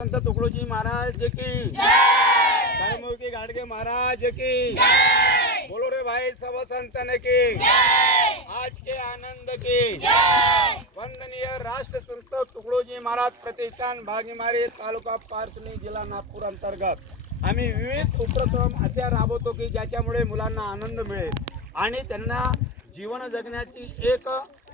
संत तुकडोजी महाराज की. धर्ममुखी गाडगे महाराज की. बोलो रे भाई सब संतन की आज के आनंद की. वंदनीय राष्ट्र संत तुकडोजी महाराज प्रतिष्ठान भागीमारी तालुका पारसनी जिल्हा नागपूर अंतर्गत. आम्ही विविध उपक्रम असे राबवतो की ज्याच्यामुळे मुलांना आनंद मिळेल. आणि त्यांना जीवन जगण्याची एक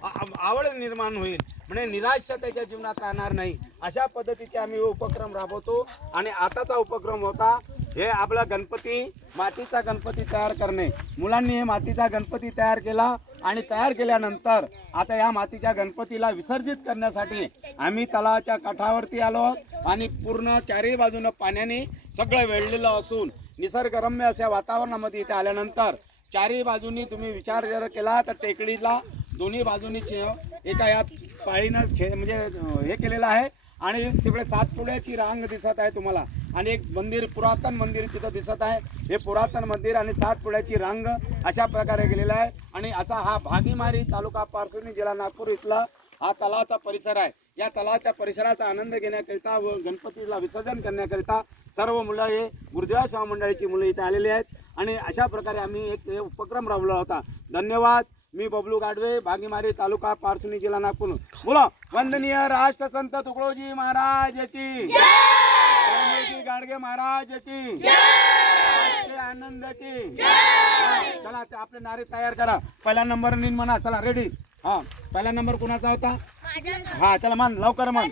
आवड निर्माण होईल. म्हणजे निराशा त्याच्या जीवनात राहणार नाही. अशा पद्धतीचे आम्ही उपक्रम राबवतो. आणि आताचा उपक्रम होता हे आपला गणपती मातीचा गणपती तयार करणे. मुलांनी हे मातीचा गणपती तयार केला आणि तयार केल्यानंतर आता या मातीच्या गणपतीला विसर्जित करण्यासाठी आम्ही तलावाच्या काठावरती आलो आणि पूर्ण चारही बाजूनं पाण्याने सगळं वेढलेलं असून निसर्गरम्य अशा वातावरणामध्ये इथे आल्यानंतर चारही बाजूनी तुम्ही विचार जर केला तर टेकडीला दोन्ही बाजूनी एका या पाळीनं छे म्हणजे हे केलेलं आहे. आणि तिकडे सातपुड्याची रांग दिसत आहे तुम्हाला. आणि एक मंदिर पुरातन मंदिर तिथं दिसत आहे. हे पुरातन मंदिर आणि सातपुड्याची रांग अशा प्रकारे गेलेला आहे. आणि असा हा भागीमारी तालुका पारसुनी जिल्हा नागपूर इथला हा तलावाचा परिसर आहे. या तलावाच्या परिसराचा आनंद घेण्याकरिता व गणपतीला विसर्जन करण्याकरिता सर्व मुलं हे गुरुदेवा सेवा मंडळीची मुलं इथे आलेली आहेत. आणि अशा प्रकारे आम्ही एक हे उपक्रम राबवला होता. धन्यवाद. मी बबलू गाडवे भागीमारी तालुका पारसुनी जिल्हा नागपूर. बोला वंदनीय राष्ट्रसंत तुकडोजी महाराज धर्मजी गाडगे महाराज की. आजचे आनंद की. हा, चला ते आपले नारे तयार करा. पहिला नंबर नीन म्हणा चला रेडी हा पहिला नंबर कुणाचा होता? हा चला मान लवकर मान.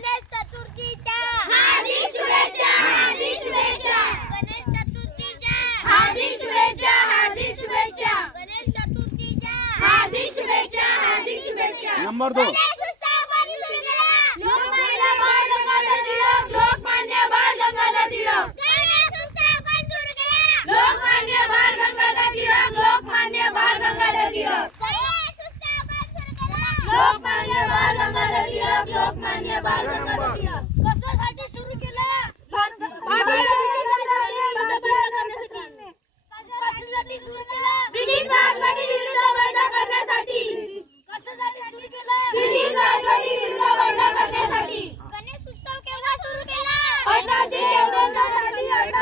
नंबर दो लोकमान्य बाळ गंगाधर टिळक लोकमान्य बाळ गंगाधर टिळक लोकमान्य बाळ गंगाधर टिळक लोकमान्य बाळ गंगाधर लोकमान्य गंगाधर टिळक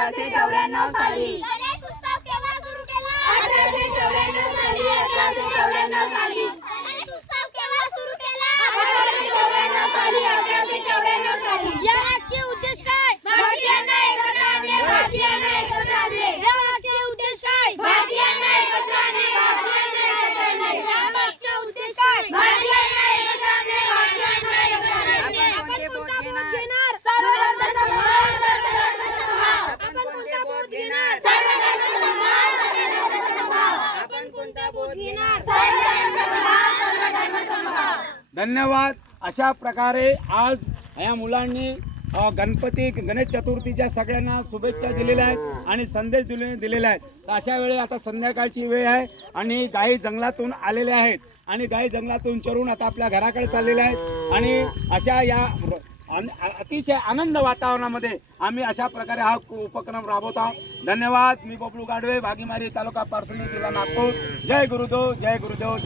अठराशे चौऱ्याण्णव साली. गणेश उत्सव केव्हा सुरू केला? अठराशे चौऱ्याण्णव साली. धन्यवाद. अशा प्रकारे आज या मुलांनी गणपती गणेश चतुर्थीच्या सगळ्यांना शुभेच्छा दिलेल्या आहेत आणि संदेश दिले दिलेले आहेत. तर अशा वेळी आता संध्याकाळची वेळ आहे आणि गायी जंगलातून आलेल्या आहेत. आणि गायी जंगलातून चरून आता आपल्या घराकडे चाललेल्या आहेत. आणि अशा या अन- अतिशय आनंद वातावरणामध्ये आम्ही अशा प्रकारे हा उपक्रम राबवत आहोत. धन्यवाद. मी बबलू गाडवे भागीमारी तालुका पारसणी जिल्हा नागपूर. जय गुरुदेव जय गुरुदेव.